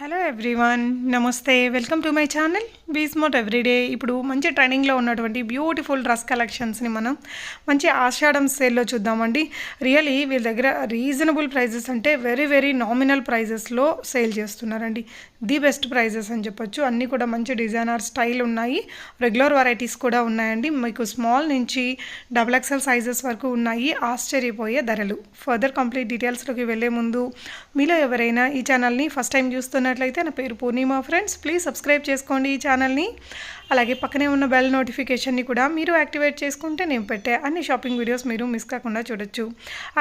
Hello everyone, నమస్తే. Welcome to my channel బీస్మోట్ everyday. ఇప్పుడు మంచి ట్రెండింగ్లో ఉన్నటువంటి బ్యూటిఫుల్ డ్రెస్ కలెక్షన్స్ని మనం మంచి ఆషాఢం సేల్లో చూద్దామండి. రియలీ వీళ్ళ దగ్గర రీజనబుల్ ప్రైజెస్ అంటే వెరీ వెరీ నామినల్ ప్రైజెస్లో సేల్ చేస్తున్నారండి. ది బెస్ట్ ప్రైజెస్ అని చెప్పొచ్చు. అన్నీ కూడా మంచి డిజైనర్ స్టైల్ ఉన్నాయి. రెగ్యులర్ వెరైటీస్ కూడా ఉన్నాయండి. మీకు స్మాల్ నుంచి XXL సైజెస్ వరకు ఉన్నాయి. ఆశ్చర్యపోయే ధరలు. ఫర్దర్ కంప్లీట్ డీటెయిల్స్లోకి వెళ్ళే ముందు మీలో ఎవరైనా ఈ ఛానల్ని ఫస్ట్ టైం చూస్తున్నట్లయితే నా పేరు పూర్ణిమ ఫ్రెండ్స్, ప్లీజ్ సబ్స్క్రైబ్ చేసుకోండి ఈ ఛానల్ని. అలాగే పక్కనే ఉన్న బెల్ నోటిఫికేషన్ని కూడా మీరు యాక్టివేట్ చేసుకుంటే నేను పెట్టే అన్ని షాపింగ్ వీడియోస్ మీరు మిస్ కాకుండా చూడొచ్చు.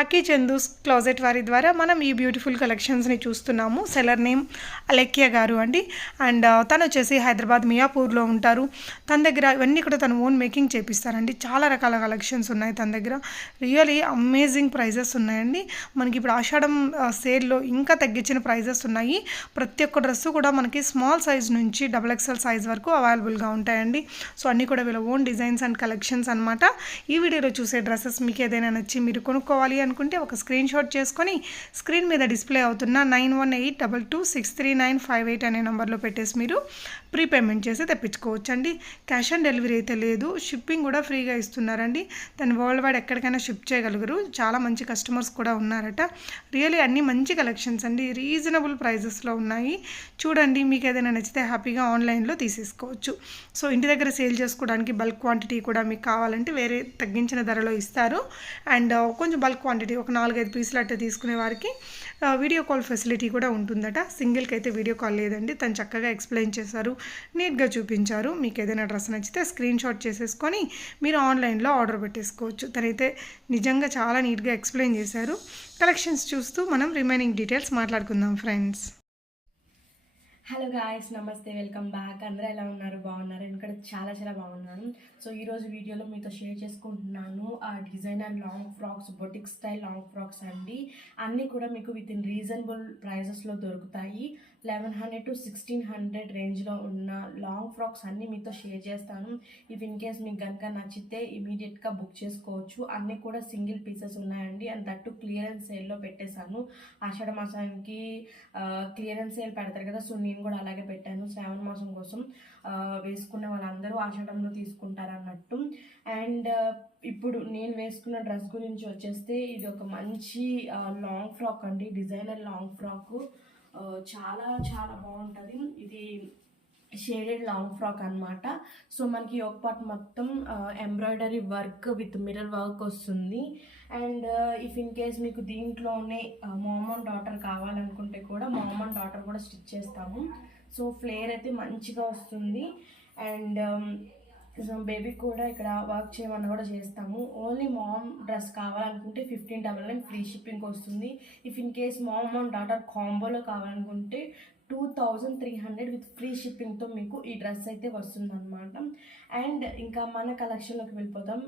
అక్కీ చందూస్ క్లాజెట్ వారి ద్వారా మనం ఈ బ్యూటిఫుల్ కలెక్షన్స్ని చూస్తున్నాము. సెలర్ నేమ్ అలెక్య గారు అండి. అండ్ తను వచ్చేసి హైదరాబాద్ మియాపూర్లో ఉంటారు. తన దగ్గర ఇవన్నీ కూడా తను ఓన్ మేకింగ్ చేపిస్తారండి. చాలా రకాల కలెక్షన్స్ ఉన్నాయి తన దగ్గర. రియలీ అమేజింగ్ ప్రైజెస్ ఉన్నాయండి. మనకి ఇప్పుడు ఆషాఢం సేల్లో ఇంకా తగ్గించిన ప్రైజెస్ ఉన్నాయి. ప్రతి ఒక్క డ్రెస్సు కూడా మనకి స్మాల్ సైజ్ నుంచి XXL సైజ్ వరకు అవైలబుల్గా ఉంటాయండి. సో అన్నీ కూడా వీళ్ళ ఓన్ డిజైన్స్ అండ్ కలెక్షన్స్ అనమాట. ఈ వీడియోలో చూసే డ్రెస్సెస్ మీకు ఏదైనా నచ్చి మీరు కొనుక్కోవాలి అనుకుంటే ఒక స్క్రీన్ షాట్ చేసుకొని స్క్రీన్ మీద డిస్ప్లే అవుతున్న 9182263958 అనే నెంబర్లో పెట్టేసి మీరు ప్రీపేమెంట్ చేసి తెప్పించుకోవచ్చు అండి. క్యాష్ ఆన్ డెలివరీ అయితే లేదు. షిప్పింగ్ కూడా ఫ్రీగా ఇస్తున్నారండి. దాన్ని వరల్డ్ వైడ్ ఎక్కడికైనా షిప్ చేయగలుగుతారు. చాలా మంచి కస్టమర్స్ కూడా ఉన్నారట. రియలీ అన్నీ మంచి కలెక్షన్స్ అండి. రీజనబుల్ ప్రైజెస్లో ఉన్నాయి. చూడండి, మీకు ఏదైనా నచ్చితే హ్యాపీగా ఆన్లైన్లో తీసేసుకోవచ్చు. సో ఇంటి దగ్గర సేల్ చేసుకోవడానికి బల్క్ క్వాంటిటీ కూడా మీకు కావాలంటే వేరే తగ్గించిన ధరలో ఇస్తారు. అండ్ కొంచెం బల్క్ క్వాంటిటీ ఒక 4-5 పీసులు అట్లా తీసుకునే వారికి వీడియో కాల్ ఫెసిలిటీ కూడా ఉంటుందట. సింగిల్కి అయితే వీడియో కాల్ లేదండి. తను చక్కగా ఎక్స్ప్లెయిన్ చేశారు, నీట్గా చూపించారు. మీకు ఏదైనా డ్రెస్ నచ్చితే స్క్రీన్ షాట్ చేసేసుకొని మీరు ఆన్లైన్లో ఆర్డర్ పెట్టేసుకోవచ్చు. తనైతే నిజంగా చాలా నీట్గా ఎక్స్ప్లెయిన్ చేశారు. కలెక్షన్స్ చూస్తూ మనం రిమైనింగ్ డీటెయిల్స్ మాట్లాడుకుందాం ఫ్రెండ్స్. హలో గాయస్, నమస్తే, వెల్కమ్ బ్యాక్. అందరూ ఎలా ఉన్నారు? బాగున్నారు? నేను ఇక్కడ చాలా చాలా బాగున్నాను. సో ఈరోజు వీడియోలో మీతో షేర్ చేసుకుంటున్నాను ఆ designer long frocks, boutique style long frocks అండి. అన్నీ కూడా మీకు విత్ ఇన్ రీజనబుల్ ప్రైజెస్లో దొరుకుతాయి. 1100 to 1600 రేంజ్లో ఉన్న లాంగ్ ఫ్రాక్స్ అన్నీ మీతో షేర్ చేస్తాను. ఇఫ్ ఇన్ కేస్ మీకు కనుక నచ్చితే ఇమీడియట్గా బుక్ చేసుకోవచ్చు. అన్నీ కూడా సింగిల్ పీసెస్ ఉన్నాయండి. అండ్ దట్టు క్లియరెన్స్ సేల్లో పెట్టేశాను. ఆషాఢ మాసానికి క్లియరెన్స్ సేల్ పెడతారు కదా, సో నేను కూడా అలాగే పెట్టాను. శ్రావణ మాసం కోసం వేసుకున్న వాళ్ళందరూ ఆషాఢంలో తీసుకుంటారు అన్నట్టు. అండ్ ఇప్పుడు నేను వేసుకున్న డ్రెస్ గురించి వచ్చేస్తే ఇది ఒక మంచి లాంగ్ ఫ్రాక్ అండి. డిజైనర్ లాంగ్ ఫ్రాక్, చాలా చాలా బాగుంటుంది. ఇది షేడెడ్ లాంగ్ ఫ్రాక్ అనమాట. సో మనకి ఒక పార్ట్ మొత్తం embroidery work with mirror work వస్తుంది. అండ్ ఇఫ్ ఇన్ కేస్ మీకు దీంట్లోనే మామ్ అండ్ డాటర్ కావాలనుకుంటే కూడా మామ్ అండ్ డాటర్ కూడా స్టిచ్ చేస్తాము. సో ఫ్లేర్ అయితే మంచిగా వస్తుంది. అండ్ బేబీ కూడా ఇక్కడ వర్క్ చేయమని కూడా చేస్తాము. ఓన్లీ మామ్ డ్రెస్ కావాలనుకుంటే 1599 ఫ్రీ షిప్పింగ్ వస్తుంది. If in case mom and daughter కాంబోలో కావాలనుకుంటే 2300 విత్ ఫ్రీ షిప్పింగ్తో మీకు ఈ డ్రెస్ అయితే వస్తుందన్నమాట. అండ్ ఇంకా మన కలెక్షన్లోకి వెళ్ళిపోతాం.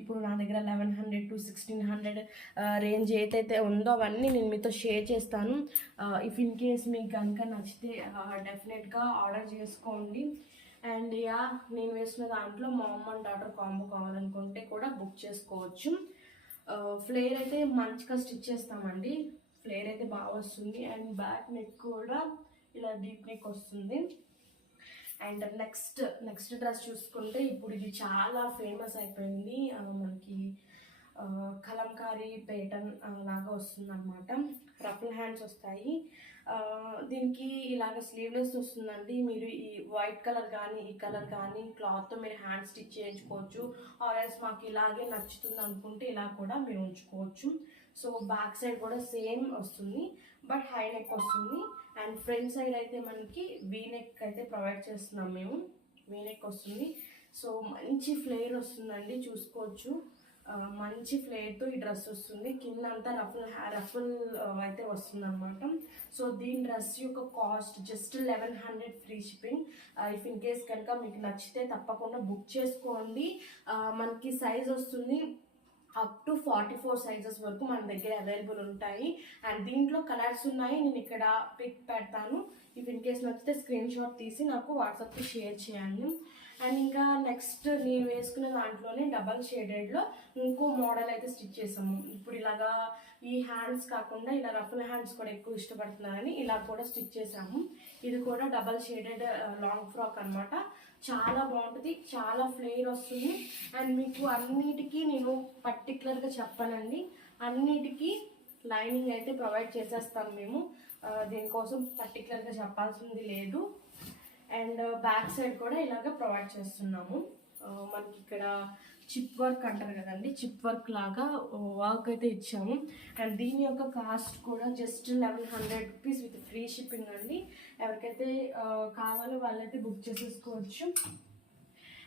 ఇప్పుడు నా దగ్గర 1100 to 1600 రేంజ్ ఏదైతే ఉందో అవన్నీ నేను మీతో షేర్ చేస్తాను. ఇఫ్ ఇన్ కేస్ మీకు కనుక నచ్చితే డెఫినెట్గా ఆర్డర్ చేసుకోండి. అండ్ నేను వేసిన దాంట్లో మామ్ అండ్ డాటర్ కాంబో కావాలనుకుంటే కూడా బుక్ చేసుకోవచ్చు. ఫ్లేర్ అయితే మంచిగా స్టిచ్ చేస్తామండి. ఫ్లేర్ అయితే బాగా వస్తుంది. అండ్ బ్యాక్ నెక్ కూడా ఇలా డీప్ నెక్ వస్తుంది. అండ్ నెక్స్ట్ డ్రెస్ చూసుకుంటే ఇప్పుడు ఇది చాలా ఫేమస్ అయిపోయింది. మనకి కలంకారీ పేటర్న్ లాగా వస్తుంది అనమాట. రఫుల్ హ్యాండ్స్ వస్తాయి. దీనికి ఇలాగ స్లీవ్లెస్ వస్తుందండి. మీరు ఈ వైట్ కలర్ కానీ ఈ కలర్ కానీ క్లాత్తో మీరు హ్యాండ్ స్టిచ్ చేయించుకోవచ్చు. ఆర్ఎల్స్ మాకు ఇలాగే నచ్చుతుంది అనుకుంటే ఇలా కూడా మీరు ఉంచుకోవచ్చు. సో బ్యాక్ సైడ్ కూడా సేమ్ వస్తుంది, బట్ హై నెక్ వస్తుంది. అండ్ ఫ్రంట్ సైడ్ అయితే మనకి వీ నెక్ అయితే ప్రొవైడ్ చేస్తున్నాం మేము. వీ నెక్ వస్తుంది. సో మంచి ఫ్లేర్ వస్తుందండి, చూసుకోవచ్చు. మంచి ఫ్లేర్తో ఈ డ్రెస్ వస్తుంది. కింద అంతా రఫుల్ అయితే వస్తుంది అనమాట. సో దీని డ్రెస్ యొక్క cost just 1100 free shipping. If in case కనుక మీకు నచ్చితే తప్పకుండా బుక్ చేసుకోండి. మనకి సైజ్ వస్తుంది అప్ టు 44 సైజెస్ వరకు మన దగ్గర అవైలబుల్ ఉంటాయి. అండ్ దీంట్లో కలర్స్ ఉన్నాయి. నేను ఇక్కడ పిక్ పెడతాను. ఇఫ్ ఇన్ కేస్ నచ్చితే స్క్రీన్ షాట్ తీసి నాకు వాట్సాప్కి షేర్ చేయండి. అండ్ ఇంకా నెక్స్ట్ నేను వేసుకున్న దాంట్లోనే డబల్ షేడెడ్లో ఇంకో మోడల్ అయితే స్టిచ్ చేసాము. ఇప్పుడు ఇలాగా ఈ హ్యాండ్స్ కాకుండా ఇలా రఫుల్ హ్యాండ్స్ కూడా ఎక్కువ ఇష్టపడుతున్నారని ఇలా కూడా స్టిచ్ చేసాము. ఇది కూడా డబల్ షేడెడ్ లాంగ్ ఫ్రాక్ అనమాట. చాలా బాగుంటుంది, చాలా ఫ్లేర్ వస్తుంది. అండ్ మీకు అన్నిటికీ నేను పర్టికులర్గా చెప్పానండి, అన్నిటికీ లైనింగ్ అయితే ప్రొవైడ్ చేసేస్తాం మేము. దీనికోసం పర్టికులర్గా చెప్పాల్సింది లేదు. అండ్ బ్యాక్ సైడ్ కూడా ఇలాగ ప్రొవైడ్ చేస్తున్నాము. మనకి ఇక్కడ చిప్ వర్క్ అంటారు కదండి, చిప్ వర్క్ లాగా వర్క్ అయితే ఇచ్చాము. అండ్ దీని యొక్క కాస్ట్ కూడా just 1100 rupees with free shipping అండి. ఎవరికైతే కావాలో వాళ్ళైతే బుక్ చేసేసుకోవచ్చు.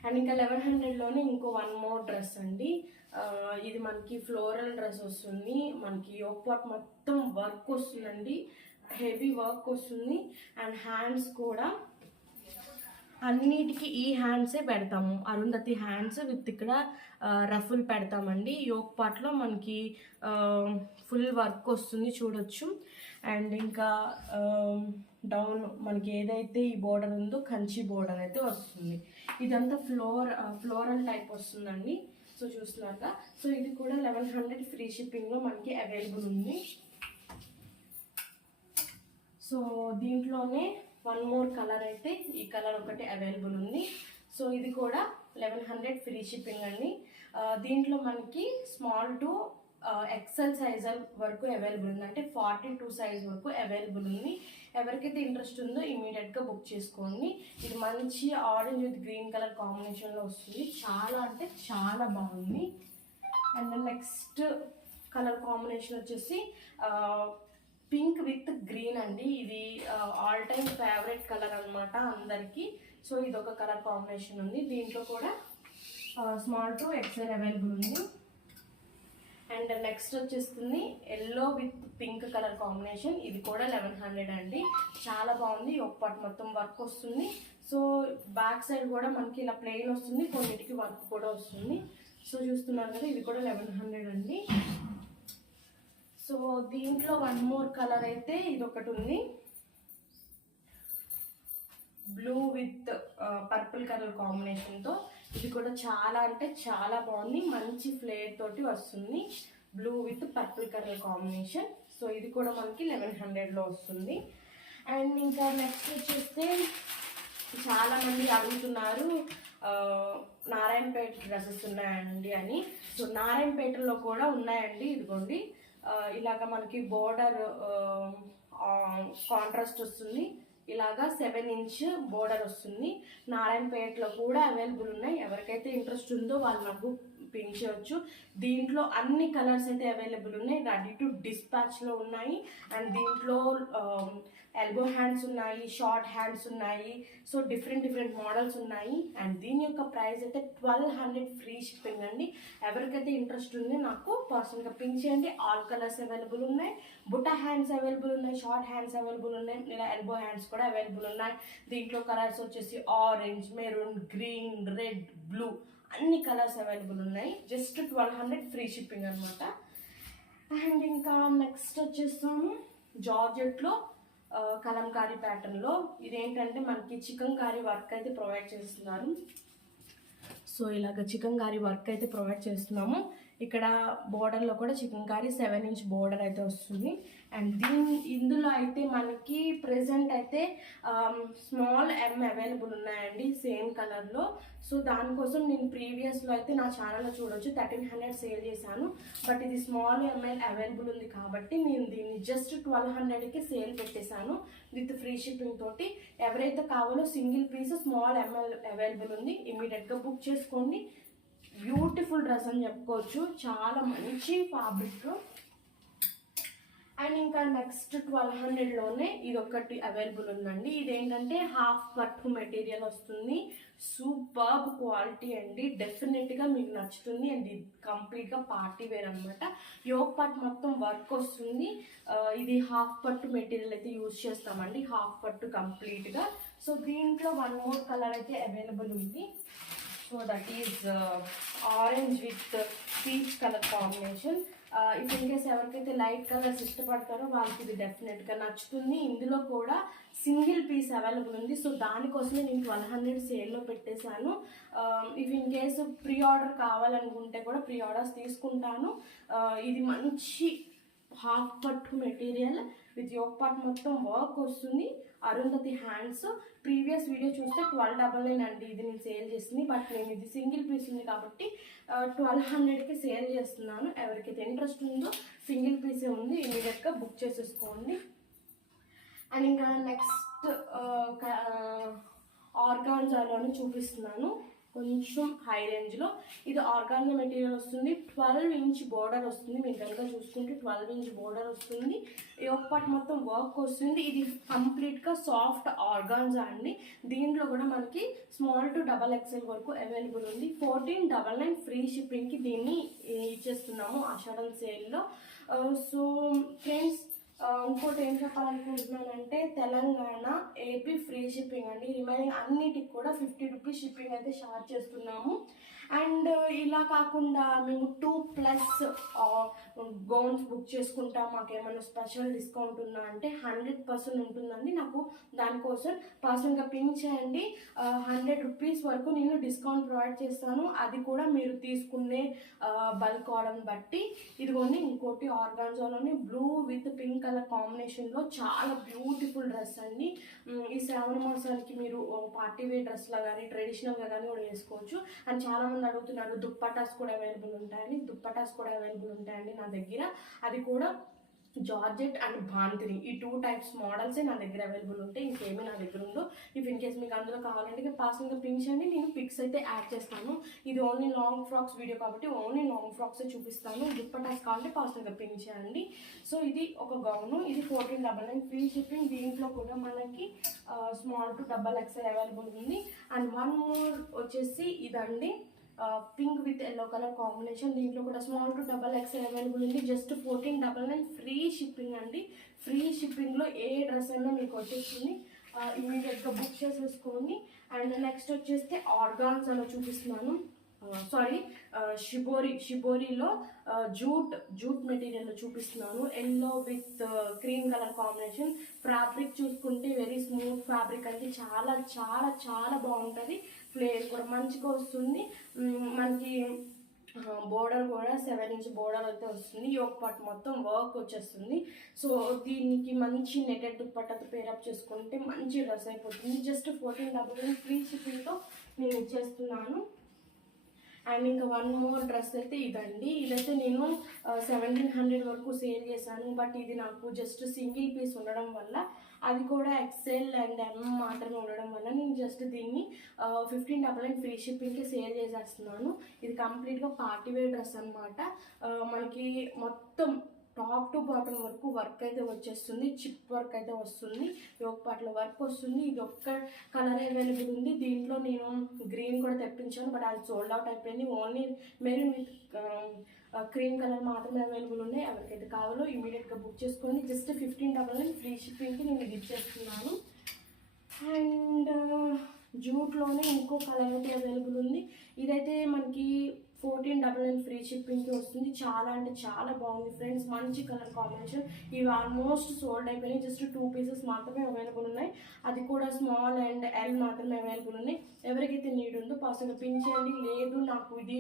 అండ్ ఇంకా 1100లోనే ఇంకో వన్ మోర్ డ్రెస్ అండి. ఇది మనకి ఫ్లోరల్ డ్రెస్ వస్తుంది. మనకి యోక్ పార్ట్ మొత్తం వర్క్ వస్తుందండి, హెవీ వర్క్ వస్తుంది. అండ్ హ్యాండ్స్ కూడా అన్నిటికీ ఈ హ్యాండ్సే పెడతాము, అరుంధతి హ్యాండ్స్ విత్ ఇక్కడ రఫుల్ పెడతామండి. యోక్ పార్ట్లో మనకి ఫుల్ వర్క్ వస్తుంది చూడొచ్చు. అండ్ ఇంకా డౌన్ మనకి ఏదైతే ఈ బోర్డర్ ఉందో కంచి బోర్డర్ అయితే వస్తుంది. ఇదంతా ఫ్లోరల్ టైప్ వస్తుందండి. సో చూస్తున్నారుగా. సో ఇది కూడా 1100 ఫ్రీ షిప్పింగ్లో మనకి అవైలబుల్ ఉంది. సో దీంట్లోనే వన్ మోర్ కలర్ అయితే ఈ కలర్ ఒకటి అవైలబుల్ ఉంది. సో ఇది కూడా 1100 ఫ్రీ షిప్పింగ్ అండి. దీంట్లో మనకి స్మాల్ టు ఎక్సెల్ సైజ్ వరకు అవైలబుల్ ఉంది, అంటే 42 సైజ్ వరకు అవైలబుల్ ఉంది. ఎవరికైతే ఇంట్రెస్ట్ ఉందో ఇమీడియట్గా బుక్ చేసుకోండి. ఇది మంచి ఆరెంజ్ విత్ గ్రీన్ కలర్ కాంబినేషన్లో వస్తుంది. చాలా అంటే చాలా బాగుంది. అండ్ నెక్స్ట్ కలర్ కాంబినేషన్ వచ్చేసి పింక్ విత్ గ్రీన్ అండి. ఇది ఆల్ టైమ్ ఫేవరెట్ కలర్ అనమాట అందరికీ. సో ఇది ఒక కలర్ కాంబినేషన్ ఉంది. దీంట్లో కూడా స్మాల్ టు ఎక్సెల్ అవైలబుల్ ఉంది. అండ్ నెక్స్ట్ వచ్చేస్తుంది yellow with pink colour combination. ఇది కూడా 1100 అండి. చాలా బాగుంది. ఒక పార్ట్ మొత్తం వర్క్ వస్తుంది. సో బ్యాక్ సైడ్ కూడా మనకి ఇలా ప్లెయిన్ వస్తుంది, కొన్నిటికి వర్క్ కూడా వస్తుంది. సో చూస్తున్నారు కదా, ఇది కూడా 1100 అండి. సో దీంట్లో వన్ మోర్ కలర్ అయితే ఇది ఒకటి ఉంది, బ్లూ విత్ పర్పుల్ కలర్ కాంబినేషన్తో. ఇది కూడా చాలా అంటే చాలా బాగుంది, మంచి ఫ్లేర్ తోటి వస్తుంది. Blue with purple colour combination. So ఇది కూడా మనకి 1100లో వస్తుంది. అండ్ ఇంకా నెక్స్ట్ వచ్చేస్తే చాలామంది అడుగుతున్నారు నారాయణపేట డ్రెస్సెస్ ఉన్నాయండి అని. సో నారాయణపేటలో కూడా ఉన్నాయండి. ఇదిగోండి ఇలాగ మనకి బోర్డర్ కాంట్రాస్ట్ వస్తుంది. ఇలాగా 7 ఇంచ్ బోర్డర్ వస్తుంది. నారాయణపేటలో కూడా అవైలబుల్ ఉన్నాయి. ఎవరికైతే ఇంట్రెస్ట్ ఉందో వాళ్ళు నాకు పింక్ చేయొచ్చు. దీంట్లో అన్ని కలర్స్ అయితే అవైలబుల్ ఉన్నాయి, రెడీ టు డిస్పాచ్లో ఉన్నాయి. అండ్ దీంట్లో ఎల్బో హ్యాండ్స్ ఉన్నాయి, షార్ట్ హ్యాండ్స్ ఉన్నాయి. సో డిఫరెంట్ మోడల్స్ ఉన్నాయి. అండ్ దీని యొక్క ప్రైస్ అయితే 1200 ఫ్రీ షిప్పింగ్ అండి. ఎవరికైతే ఇంట్రెస్ట్ ఉందో నాకు పర్సనల్గా పింక్ చేయండి. ఆల్ కలర్స్ అవైలబుల్ ఉన్నాయి. బుట్టా హ్యాండ్స్ అవైలబుల్ ఉన్నాయి, షార్ట్ హ్యాండ్స్ అవైలబుల్ ఉన్నాయి, ఇలా ఎల్బో హ్యాండ్స్ కూడా అవైలబుల్ ఉన్నాయి. దీంట్లో కలర్స్ వచ్చేసి orange, maroon, green, red, blue అన్ని కలర్స్ అవైలబుల్ ఉన్నాయి. జస్ట్ 1200 ఫ్రీ షిప్పింగ్ అనమాట. అండ్ ఇంకా నెక్స్ట్ వచ్చేస్తాము జార్జెట్లో కలంకారీ ప్యాటర్న్లో. ఇదేంటంటే మనకి చికెన్ కారీ వర్క్ అయితే ప్రొవైడ్ చేస్తున్నారు. సో ఇలాగ చికెన్ కారీ వర్క్ అయితే ప్రొవైడ్ చేస్తున్నాము. ఇక్కడ బోర్డర్లో కూడా చికెన్ కారీ 7 ఇంచ్ బోర్డర్ అయితే వస్తుంది. అండ్ ఇందులో అయితే మనకి ప్రెజెంట్ అయితే స్మాల్ ఎమ్ అవైలబుల్ ఉన్నాయండి సేమ్ కలర్లో. సో దానికోసం నేను ప్రీవియస్లో అయితే నా ఛానల్లో చూడొచ్చు 1300 సేల్ చేశాను. బట్ ఇది స్మాల్ ఎంఎల్ అవైలబుల్ ఉంది కాబట్టి నేను దీన్ని జస్ట్ 1200కి సేల్ పెట్టేశాను విత్ ఫ్రీ షిప్పింగ్ తోటి. ఎవరైతే కావాలో single piece small ML available ఉంది, ఇమీడియట్గా బుక్ చేసుకోండి. బ్యూటిఫుల్ డ్రెస్ అని చెప్పుకోవచ్చు, చాలా మంచి ఫ్యాబ్రిక్. అండ్ ఇంకా నెక్స్ట్ 1200లోనే ఇది ఒకటి అవైలబుల్ ఉందండి. ఇదేంటంటే హాఫ్ పట్టు మెటీరియల్ వస్తుంది, సూపర్బ్ క్వాలిటీ అండి. డెఫినెట్గా మీకు నచ్చుతుంది. అండ్ ఇది కంప్లీట్గా పార్టీ వేర్ అనమాట. యోక్ పార్ట్ మొత్తం వర్క్ వస్తుంది. ఇది హాఫ్ పట్టు మెటీరియల్ అయితే యూజ్ చేస్తామండి, హాఫ్ పట్టు కంప్లీట్గా. సో దీంట్లో వన్ మోర్ కలర్ అయితే అవైలబుల్ ఉంది. So that is orange with peach colour combination. If in case ఎవరికైతే లైట్ కలర్స్ ఇష్టపడతారో వాళ్ళకి ఇది డెఫినెట్గా నచ్చుతుంది. ఇందులో కూడా సింగిల్ పీస్ అవైలబుల్ ఉంది. సో దానికోసమే నేను 1200 సేల్లో పెట్టేశాను. If in case pre order కావాలనుకుంటే కూడా ప్రీ ఆర్డర్స్ తీసుకుంటాను. ఇది మంచి హాఫ్ పట్టు మెటీరియల్ విత్ యోక్ పార్ట్ మొత్తం వర్క్ వస్తుంది. అరుంధతి హ్యాండ్స్. ప్రీవియస్ వీడియో చూస్తే 1299 అండి ఇది నేను సేల్ చేసింది. బట్ నేను ఇది సింగిల్ పీస్ ఉంది కాబట్టి 1200కి సేల్ చేస్తున్నాను. ఎవరికైతే ఇంట్రెస్ట్ ఉందో సింగిల్ పీసే ఉంది, ఇమీడియట్గా బుక్ చేసేసుకోండి. అండ్ ఇంకా నెక్స్ట్ ఆర్గాన్జాలోనే చూపిస్తున్నాను, కొంచెం హై రేంజ్లో. ఇది ఆర్గాన్జా మెటీరియల్ వస్తుంది, 12 ఇంచ్ బోర్డర్ వస్తుంది. మీరు కనుక చూసుకుంటే 12 ఇంచ్ బోర్డర్ వస్తుంది. ఈ ఒక పార్ట్ మొత్తం వర్క్ వస్తుంది. ఇది కంప్లీట్గా సాఫ్ట్ ఆర్గాన్జా అండి. దీంట్లో కూడా మనకి స్మాల్ టు XXL వరకు అవైలబుల్ ఉంది. 1499 ఫ్రీ షిప్పింగ్కి దీన్ని ఇచ్చేస్తున్నాము ఆషాఢం సేల్లో. సో ఫ్రెండ్స్, ఇంకోటి ఏం చెప్పాలనుకుంటున్నానంటే తెలంగాణ, ఏపీ ఫ్రీ షిప్పింగ్ అండి. రిమైనింగ్ అన్నిటికి కూడా 50 రూపీస్ షిప్పింగ్ అయితే చార్జ్ చేస్తున్నాము. అండ్ ఇలా కాకుండా మేము 2+ గౌన్స్ బుక్ చేసుకుంటా, మాకు ఏమైనా స్పెషల్ డిస్కౌంట్ ఉందా అంటే 100% ఉంటుందండి. నాకు దానికోసం పర్సనల్గా పిన్ చేయండి. 100 రూపీస్ వరకు నేను డిస్కౌంట్ ప్రొవైడ్ చేస్తాను. అది కూడా మీరు తీసుకునే బల్క్ ఆర్డర్ బట్టి. ఇదిగోండి ఇంకోటి ఆర్గాన్జాలోని బ్లూ విత్ పింక్ కలర్ కాంబినేషన్లో చాలా బ్యూటిఫుల్ డ్రెస్ అండి. ఈ శ్రావణ మాసానికి మీరు పార్టీ వేర్ డ్రెస్లా కానీ ట్రెడిషనల్గా కానీ కూడా వేసుకోవచ్చు. అండ్ చాలా మంది అడుగుతున్నారు దుప్పటాస్ కూడా అవైలబుల్ ఉంటాయండి. దుప్పటాస్ కూడా అవైలబుల్ ఉంటాయండి నా దగ్గర. అది కూడా జార్జెట్ అండ్ బాంతిని, ఈ 2 టైప్స్ మోడల్సే నా దగ్గర అవైలబుల్ ఉంటాయి. ఇంకేమీ నా దగ్గర ఉందో. ఇఫ్ ఇన్ కేస్ మీకు అందులో కావాలంటే పర్సనల్గా పింక్ చేయండి, నేను పిక్స్ అయితే యాడ్ చేస్తాను. ఇది ఓన్లీ లాంగ్ ఫ్రాక్స్ వీడియో కాబట్టి ఓన్లీ లాంగ్ ఫ్రాక్సే చూపిస్తాను. దుప్పటాస్ కావాలంటే పర్సనల్గా పింక్ చేయండి. సో ఇది ఒక గౌను, ఇది 1499 ఫ్రీ షిప్పింగ్. దీంట్లో కూడా మనకి స్మాల్ టు XXL అవైలబుల్ ఉంది. అండ్ వన్ మోర్ వచ్చేసి ఇదండి, pink with yellow colour combination. దీంట్లో కూడా స్మాల్ టు XXL అవైలబుల్ ఉంది. జస్ట్ 1499 ఫ్రీ షిప్పింగ్ అండి. ఫ్రీ షిప్పింగ్లో ఏ డ్రెస్ అయినా మీకు వచ్చేస్తుంది. ఇమీడియట్గా బుక్ చేసేసుకోండి. అండ్ నెక్స్ట్ వచ్చేస్తే ఆర్గాన్జాలో చూపిస్తున్నాను. సారీ, షిబోరిలో జూట్ మెటీరియల్లో చూపిస్తున్నాను. Yellow with cream colour combination. Fabric చూసుకుంటే వెరీ స్మూత్ ఫ్యాబ్రిక్ అంటే చాలా చాలా చాలా బాగుంటుంది. ఫ్లేర్ కూడా మంచిగా వస్తుంది. మనకి బోర్డర్ కూడా 7 ఇంచ్ బోర్డర్ అయితే వస్తుంది. ఈ ఒక పార్ట్ మొత్తం వర్క్ వచ్చేస్తుంది. సో దీనికి మంచి నెటెడ్ దుప్పట్టతో పేరప్ చేసుకుంటే మంచి డ్రెస్ అయిపోతుంది. జస్ట్ 1499 ఫ్రీ షిప్పింగ్తో నేను ఇచ్చేస్తున్నాను. అండ్ ఇంకా వన్ మోర్ డ్రెస్ అయితే ఇదండి. ఇదైతే నేను 1700 వరకు సేల్ చేశాను. బట్ ఇది నాకు జస్ట్ సింగిల్ పీస్ ఉండడం వల్ల, అది కూడా XL అండ్ M మాత్రమే ఉండడం వల్ల నేను జస్ట్ దీన్ని 1599 ఫ్రీ షిప్పింగ్కి సేల్ చేసేస్తున్నాను. ఇది కంప్లీట్గా పార్టీ వేర్ డ్రెస్ అనమాట. మనకి మొత్తం టాప్ టు బాటమ్ వరకు వర్క్ అయితే వచ్చేస్తుంది. చిప్ వర్క్ అయితే వస్తుంది. యోక్ పార్ట్లో వర్క్ వస్తుంది. ఇది ఒక్క కలర్ అవైలబుల్ ఉంది. దీంట్లో నేను గ్రీన్ కూడా తెప్పించాను, బట్ అది సోల్డ్ అవుట్ అయిపోయింది. Only maroon with cream colour మాత్రమే అవైలబుల్ ఉన్నాయి. ఎవరికైతే కావాలో ఇమీడియట్గా బుక్ చేసుకోండి. జస్ట్ 1599 ఫ్రీ షిప్పింగ్కి నేను ఇది ఇచ్చేస్తున్నాను. అండ్ జూట్లోనే ఇంకో కలర్ అయితే అవైలబుల్ ఉంది. ఇదైతే మనకి 1499 ఫ్రీ షిప్పింగ్కి వస్తుంది. చాలా అంటే చాలా బాగుంది ఫ్రెండ్స్. మంచి కలర్ కాంబినేషన్. ఇవి ఆల్మోస్ట్ సోల్డ్ అయిపోయినాయి. జస్ట్ 2 పీసెస్ మాత్రమే అవైలబుల్ ఉన్నాయి. అది కూడా స్మాల్ అండ్ ఎల్ మాత్రమే అవైలబుల్ ఉన్నాయి. ఎవరికైతే నీడ్ ఉందో పర్సనల్గా పిన్ చేయండి. లేదు నాకు ఇది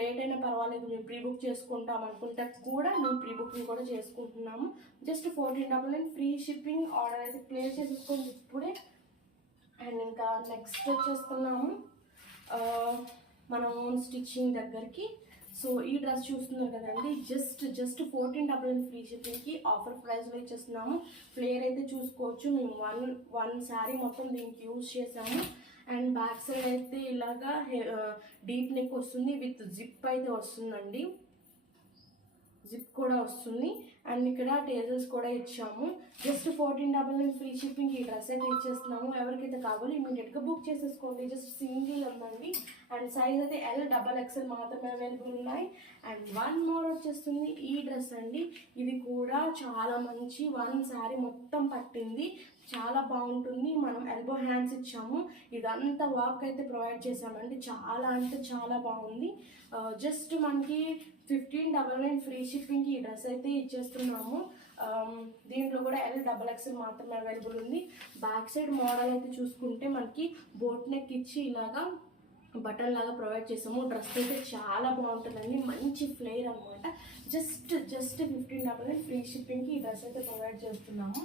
లేట్ అయినా పర్వాలేదు, మేము ప్రీ బుక్ చేసుకుంటాం అనుకుంటే కూడా మేము ప్రీ బుకింగ్ కూడా చేసుకుంటున్నాము. Just 1499 free shipping. ఆర్డర్ అయితే ప్లేస్ చేసేసుకోండి ఇప్పుడే. అండ్ ఇంకా నెక్స్ట్ వచ్చేస్తున్నాము మన ఓన్ స్టిచ్చింగ్ దగ్గరికి. సో ఈ డ్రెస్ చూస్తున్నారు కదండి, జస్ట్ 1499 ఫ్రీ షిప్పింగ్కి ఆఫర్ ప్రైస్లో ఇచ్చేస్తున్నాము. ఫ్లేర్ అయితే చూసుకోవచ్చు. మేము వన్ శారీ మొత్తం దీనికి యూజ్ చేసాము. అండ్ బ్యాక్ సైడ్ అయితే ఇలాగా డీప్ నెక్ వస్తుంది, విత్ జిప్ అయితే వస్తుందండి. జిప్ కూడా వస్తుంది. అండ్ ఇక్కడ టేజల్స్ కూడా ఇచ్చాము. జస్ట్ 1499 ఫ్రీ షిప్పింగ్ ఈ డ్రెస్ అయితే ఇచ్చేస్తున్నాము. ఎవరికైతే కావాలో ఇమీడియట్గా బుక్ చేసేసుకోండి. జస్ట్ సింగిల్ ఉందండి. అండ్ సైజ్ అయితే L XXL మాత్రమే అవైలబుల్ ఉన్నాయి. అండ్ వన్ మోర్ వచ్చేస్తుంది ఈ డ్రెస్ అండి. ఇది కూడా చాలా మంచి వన్ శారీ మొత్తం పట్టింది. చాలా బాగుంటుంది. మనం ఎల్బో హ్యాండ్స్ ఇచ్చాము. ఇదంతా వర్క్ అయితే ప్రొవైడ్ చేసామండి. చాలా అంటే చాలా బాగుంది. జస్ట్ మనకి 1599 ఫ్రీ షిప్పింగ్కి ఈ డ్రెస్ అయితే ఇచ్చేస్తున్నాము. దీంట్లో కూడా XXL మాత్రమే అవైలబుల్ ఉంది. బ్యాక్ సైడ్ మోడల్ అయితే చూసుకుంటే మనకి బోట్ నెక్ ఇచ్చి ఇలాగా బటన్ లాగా ప్రొవైడ్ చేసాము. డ్రెస్ అయితే చాలా బాగుంటుందండి, మంచి ఫ్లేర్ అనమాట. జస్ట్ 15 ఫ్రీ షిప్పింగ్కి ఈ డ్రెస్ అయితే ప్రొవైడ్ చేస్తున్నాము.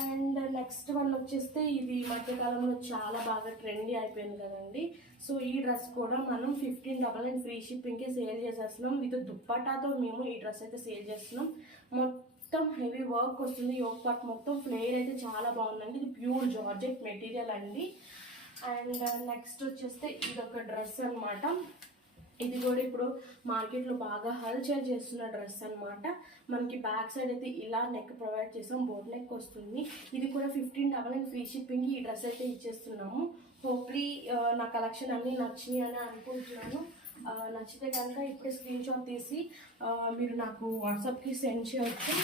అండ్ నెక్స్ట్ వన్ వచ్చేస్తే ఇది మధ్యకాలంలో చాలా బాగా ట్రెండీ అయిపోయింది కదండి. సో ఈ డ్రెస్ కూడా మనం 15 ఫ్రీ షిప్పింగ్కే సేల్ చేసేస్తున్నాం. విత్ దుప్పటాతో మేము ఈ డ్రెస్ అయితే సేల్ చేస్తున్నాం. మొత్తం హెవీ వర్క్ వస్తుంది, యోగ్ పార్ట్ మొత్తం. ఫ్లేర్ అయితే చాలా బాగుందండి. ఇది ప్యూర్ జార్జెట్ మెటీరియల్ అండి. అండ్ నెక్స్ట్ వచ్చేస్తే ఇది ఒక డ్రెస్ అనమాట. ఇది కూడా ఇప్పుడు మార్కెట్లో బాగా హల్చల్ చేస్తున్న డ్రెస్ అనమాట. మనకి బ్యాక్ సైడ్ అయితే ఇలా నెక్ ప్రొవైడ్ చేసాం, బోట్ నెక్ వస్తుంది. ఇది కూడా 15 ఫ్రీ షిప్పింగ్కి ఈ డ్రెస్ అయితే ఇచ్చేస్తున్నాము. హోప్లీ నా కలెక్షన్ అన్నీ నచ్చినాయి అని అనుకుంటున్నాను. నచ్చితే కనుక ఇప్పుడే స్క్రీన్ షాట్ తీసి మీరు నాకు వాట్సాప్కి సెండ్ చేయొచ్చు.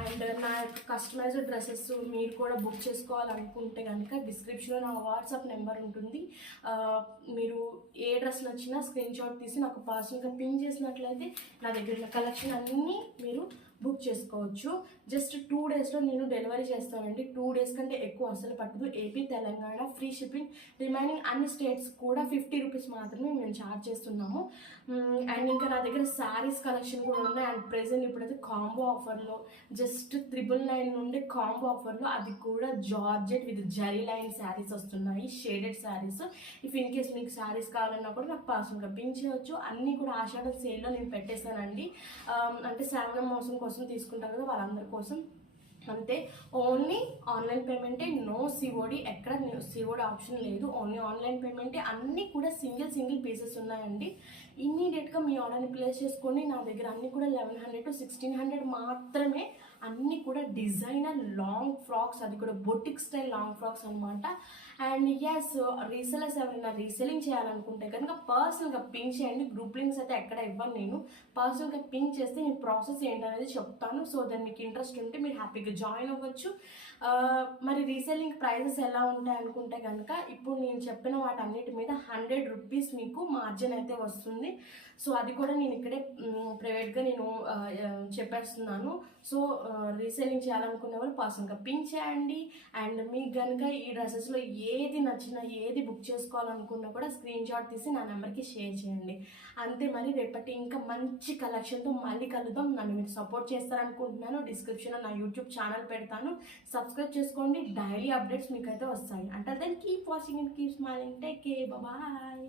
అండ్ నా యొక్క కస్టమైజ్డ్ డ్రెస్సెస్ మీరు కూడా బుక్ చేసుకోవాలనుకుంటే కనుక డిస్క్రిప్షన్లో నా వాట్సాప్ నెంబర్ ఉంటుంది. మీరు ఏ డ్రెస్ నచ్చినా స్క్రీన్ షాట్ తీసి నాకు పర్సనల్గా పిన్ చేసినట్లయితే నా దగ్గర ఉన్న కలెక్షన్ అన్నీ మీరు బుక్ చేసుకోవచ్చు. జస్ట్ 2 డేస్లో నేను డెలివరీ చేస్తానండి. 2 డేస్ కంటే ఎక్కువ అసలు పట్టదు. AP, Telangana free shipping. Remaining అన్ని స్టేట్స్ కూడా 50 రూపీస్ మాత్రమే మేము ఛార్జ్ చేస్తున్నాము. అండ్ ఇంకా నా దగ్గర శారీస్ కలెక్షన్ కూడా ఉన్నాయి. అండ్ ప్రెజెంట్ ఇప్పుడైతే కాంబో ఆఫర్లో జస్ట్ 999 నుండి కాంబో ఆఫర్లో, అది కూడా georgette with zari line saris వస్తున్నాయి, shaded saris. If in case మీకు శారీస్ కావాలన్నా కూడా నాకు పర్సనల్గా పింక్ చేయవచ్చు. అన్నీ కూడా ఆషాఢ సేల్లో నేను పెట్టేశానండి. అంటే శ్రావణ మాసం కోసం తీసుకుంటారు కదా వాళ్ళందరి కోసం అంతే. ఓన్లీ ఆన్లైన్ పేమెంటే, నో సిఓడి. ఎక్కడ సిఓడి ఆప్షన్ లేదు, ఓన్లీ ఆన్లైన్ పేమెంటే. అన్నీ కూడా సింగిల్ పీసెస్ ఉన్నాయండి. ఇమ్మీడియట్గా మీ ఆర్డర్ని ప్లేస్ చేసుకొని నా దగ్గర అన్నీ కూడా 1100 to 1600 మాత్రమే. అన్నీ కూడా డిజైనర్ లాంగ్ ఫ్రాక్స్, అది కూడా బొటిక్ స్టైల్ లాంగ్ ఫ్రాక్స్ అనమాట. అండ్ ఎస్, రీసెలర్స్ ఎవరైనా రీసెలింగ్ చేయాలనుకుంటే కనుక పర్సనల్గా పింక్ చేయండి. గ్రూప్ లింక్స్ అయితే ఎక్కడ ఇవ్వను నేను. పర్సనల్గా పింక్ చేస్తే నేను ప్రాసెస్ ఏంటనేది చెప్తాను. సో దాన్ని మీకు ఇంట్రెస్ట్ ఉంటే మీరు హ్యాపీగా జాయిన్ అవ్వచ్చు. మరి రీసెల్లింగ్ ప్రైజెస్ ఎలా ఉంటాయి అనుకుంటే కనుక ఇప్పుడు నేను చెప్పిన వాటన్నిటి మీద 100 రూపీస్ మీకు మార్జిన్ అయితే వస్తుంది. సో అది కూడా నేను ఇక్కడే ప్రైవేట్గా నేను చెప్పేస్తున్నాను. సో రీసెల్లింగ్ చేయాలనుకునే వాళ్ళు పర్సనల్గా పింక్ చేయండి. అండ్ మీకు కనుక ఈ డ్రెస్సెస్లో ఏది నచ్చినా, ఏది బుక్ చేసుకోవాలనుకున్నా కూడా స్క్రీన్ షాట్ తీసి నా నెంబర్కి షేర్ చేయండి. అంతే. మరి రేపటి ఇంకా మంచి కలెక్షన్తో మళ్ళీ కలుద్దాం. నన్ను మీరు సపోర్ట్ చేస్తారనుకుంటున్నాను. డిస్క్రిప్షన్లో నా యూట్యూబ్ ఛానల్ పెడతాను, సబ్స్క్రైబ్ చేసుకోండి. డైలీ అప్డేట్స్ మీకు అయితే వస్తాయి. అంటే then keep watching and keep smiling. Take care, bye.